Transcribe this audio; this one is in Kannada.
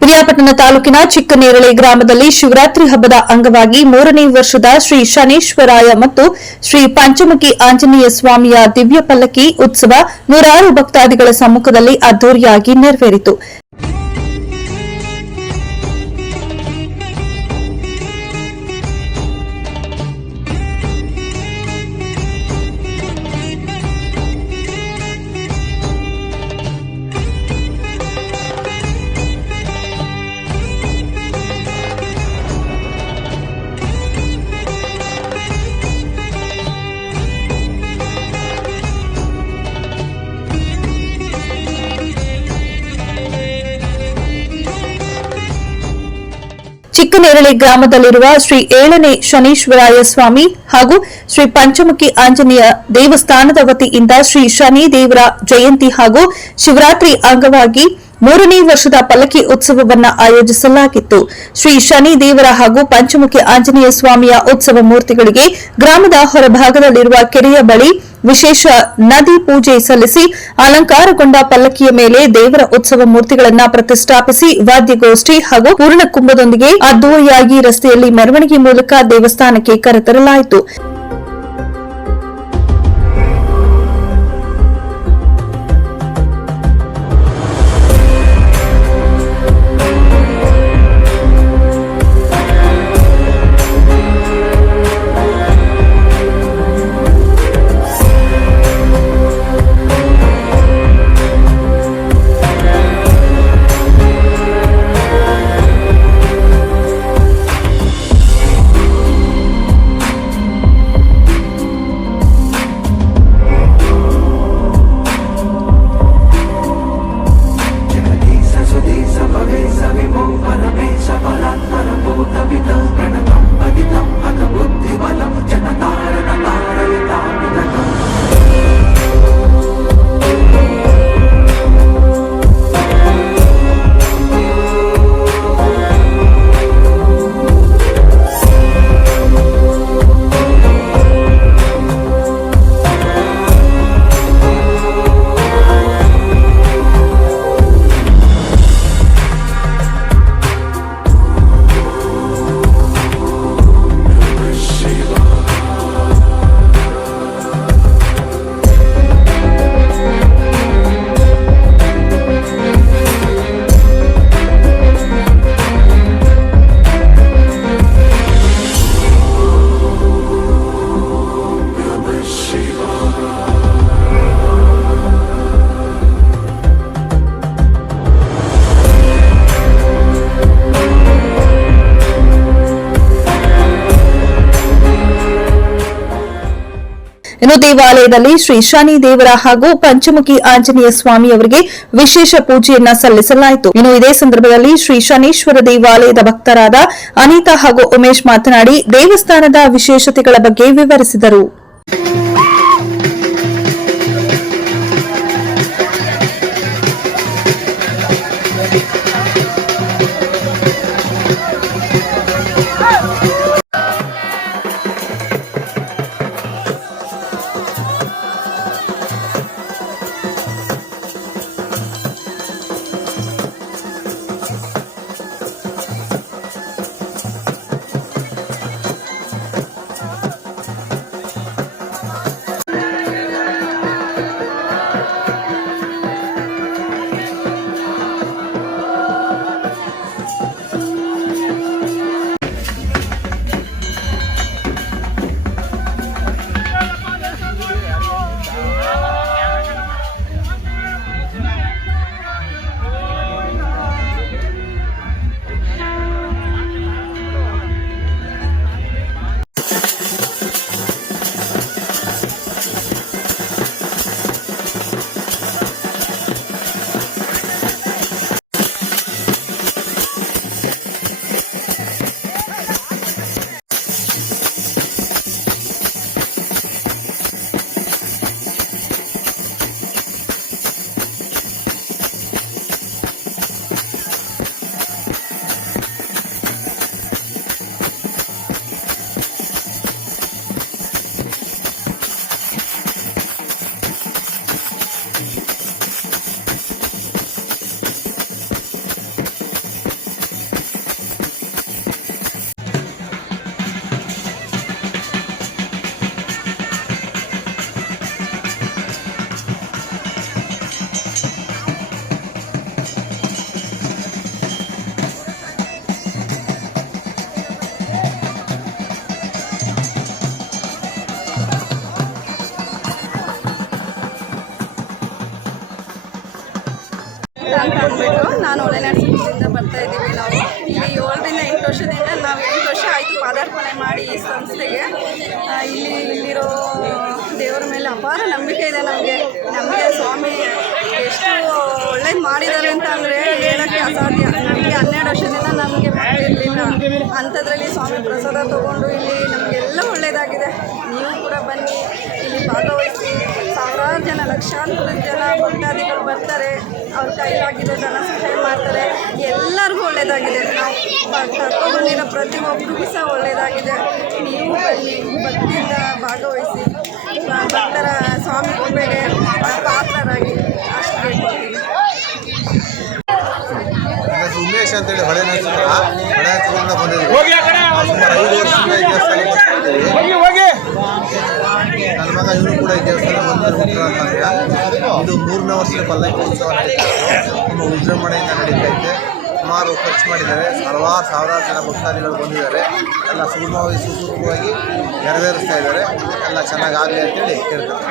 ಪಿರಿಯಾಪಟ್ಟಣ ತಾಲೂಕಿನ ಚಿಕ್ಕನೇರಳೆ ಗ್ರಾಮದಲ್ಲಿ ಶಿವರಾತ್ರಿ ಹಬ್ಬದ ಅಂಗವಾಗಿ 3ನೇ ವರ್ಷದ ಶ್ರೀ ಶನೇಶ್ವರಾಯ ಮತ್ತು ಶ್ರೀ ಪಂಚಮುಖಿ ಆಂಜನೇಯ ಸ್ವಾಮಿಯ ದಿವ್ಯ ಪಲ್ಲಕ್ಕಿ ಉತ್ಸವ ನೂರಾರು ಭಕ್ತಾದಿಗಳ ಸಮ್ಮುಖದಲ್ಲಿ ಅದ್ದೂರಿಯಾಗಿ ನೆರವೇರಿತು. ಚಿಕ್ಕನೇರಳೆ ಗ್ರಾಮದಲ್ಲಿರುವ ಶ್ರೀ 7ನೇ ಶನೀಶ್ವರಾಯ ಸ್ವಾಮಿ ಹಾಗೂ ಶ್ರೀ ಪಂಚಮುಖಿ ಆಂಜನೇಯ ದೇವಸ್ಥಾನದ ವತಿಯಿಂದ ಶ್ರೀ ಶನಿ ದೇವರ ಜಯಂತಿ ಹಾಗೂ ಶಿವರಾತ್ರಿ ಅಂಗವಾಗಿ 3ನೇ ವರ್ಷದ ಪಲ್ಲಕ್ಕಿ ಉತ್ಸವವನ್ನು ಆಯೋಜಿಸಲಾಗಿತ್ತು. ಶ್ರೀ ಶನಿ ದೇವರ ಹಾಗೂ ಪಂಚಮುಖಿ ಆಂಜನೇಯ ಸ್ವಾಮಿಯ ಉತ್ಸವ ಮೂರ್ತಿಗಳಿಗೆ ಗ್ರಾಮದ ಹೊರಭಾಗದಲ್ಲಿರುವ ಕೆರೆಯ ಬಳಿ ವಿಶೇಷ ನದಿ ಪೂಜೆ ಸಲ್ಲಿಸಿ ಅಲಂಕಾರಗೊಂಡ ಪಲ್ಲಕ್ಕಿಯ ಮೇಲೆ ದೇವರ ಉತ್ಸವ ಮೂರ್ತಿಗಳನ್ನು ಪ್ರತಿಷ್ಠಾಪಿಸಿ ವಾದ್ಯಗೋಷ್ಠಿ ಹಾಗೂ ಪೂರ್ಣಕುಂಭದೊಂದಿಗೆ ಅದ್ದೂರಿಯಾಗಿ ರಸ್ತೆಯಲ್ಲಿ ಮೆರವಣಿಗೆ ಮೂಲಕ ದೇವಸ್ಥಾನಕ್ಕೆ ಕರೆತರಲಾಯಿತು. ಇನ್ನು ದೇವಾಲಯದಲ್ಲಿ ಶ್ರೀ ಶನಿ ದೇವರ ಹಾಗೂ ಪಂಚಮುಖಿ ಆಂಜನೇಯ ಸ್ವಾಮಿಯವರಿಗೆ ವಿಶೇಷ ಪೂಜೆಯನ್ನ ಸಲ್ಲಿಸಲಾಯಿತು. ಇನ್ನು ಇದೇ ಸಂದರ್ಭದಲ್ಲಿ ಶ್ರೀ ಶನೀಶ್ವರ ದೇವಾಲಯದ ಭಕ್ತರಾದ ಅನಿತಾ ಹಾಗೂ ಉಮೇಶ್ ಮಾತನಾಡಿ ದೇವಸ್ಥಾನದ ವಿಶೇಷತೆಗಳ ಬಗ್ಗೆ ವಿವರಿಸಿದರು. ಅಂತ ಅಂದ್ಬಿಟ್ಟು ನಾನು ಒಳನಾಡಿಸಿಂದ ಬರ್ತಾ ಇದ್ದೀವಿ. ನಾವು ಇಲ್ಲಿ 7 ದಿನ 8 ವರ್ಷದಿಂದ ನಾವು 8 ವರ್ಷ ಆಯಿತು ಪಾದಾರ್ಪಣೆ ಮಾಡಿ ಈ ಸಂಸ್ಥೆಗೆ. ಇಲ್ಲಿರೋ ದೇವರ ಮೇಲೆ ಅಪಾರ ನಂಬಿಕೆ ಇದೆ ನಮಗೆ ಸ್ವಾಮಿ ಎಷ್ಟು ಒಳ್ಳೇದು ಮಾಡಿದ್ದಾರೆ ಅಂತ ಅಂದರೆ ಹೇಳೋಕ್ಕೆ ಅಸಾಧ್ಯ. ನಮಗೆ 12 ವರ್ಷದಿಂದ ನಮಗೆ ಮಕ್ಕಳಿರಲಿಲ್ಲ, ಅಂಥದ್ರಲ್ಲಿ ಸ್ವಾಮಿ ಪ್ರಸಾದ ತೊಗೊಂಡು ಇಲ್ಲಿ ನಮಗೆಲ್ಲ ಒಳ್ಳೆಯದಾಗಿದೆ. ನೀವು ಕೂಡ ಬನ್ನಿ, ಇಲ್ಲಿ ಭಾಗವಹಿಸಿ. ಸಾವಿರಾರು ಜನ, ಲಕ್ಷಾಂತರ ಜನ ಭಕ್ತಾದಿಗಳು ಬರ್ತಾರೆ, ಅವ್ರ ಕೈಲಾಗಿರೋ ಧನ ಸಹಾಯ ಮಾಡ್ತಾರೆ. ಎಲ್ಲರಿಗೂ ಒಳ್ಳೆಯದಾಗಿದೆ. ನಾವು ಕರ್ಕೊಂಡ್ಬಂದಿರೋ ಪ್ರತಿಯೊಬ್ಬರಿಗೂ ಸಹ ಒಳ್ಳೆಯದಾಗಿದೆ. ನೀವು ಬನ್ನಿ, ಭಕ್ತಿಯಿಂದ ಭಾಗವಹಿಸಿ, ಭಕ್ತರ ಸ್ವಾಮಿ ಕೃಪೆಗೆ ಪಾತ್ರರಾಗಿ ಅಷ್ಟು ಕೇಳ್ಕೊಳ್ತೀನಿ. ಉಮೇಶ್ ಅಂತೇಳಿ ಹೊಳೆನರಸೀಪುರದಿಂದ ಬಂದಿದ್ದೀವಿ. ಸುಮಾರು 5 ವರ್ಷದಿಂದ ಈ ದೇವಸ್ಥಾನಕ್ಕೆ ಬರ್ತಿದ್ದೀವಿ. ನನ್ನ ಮಗ ಇವನು ಕೂಡ ಈ ದೇವಸ್ಥಾನ ಇದು 3ನೇ ವರ್ಷದ ಪಲ್ಲಕ್ಕಿ ಉತ್ಸವ ತುಂಬ ವಿಜೃಂಭಣೆಯಿಂದ ನಡೀತೈತೆ. ಸುಮಾರು ಖರ್ಚು ಮಾಡಿದ್ದಾರೆ. ಸಾವಿರಾರು ಜನ ಭಕ್ತಾದಿಗಳು ಬಂದಿದ್ದಾರೆ. ಎಲ್ಲ ಸುಗಮವಾಗಿ ಸುಸೂತ್ರವಾಗಿ ನೆರವೇರಿಸ್ತಾ ಇದ್ದಾರೆ. ಎಲ್ಲ ಚೆನ್ನಾಗಾಗಲಿ ಅಂತೇಳಿ ಕೇಳ್ತಾರೆ.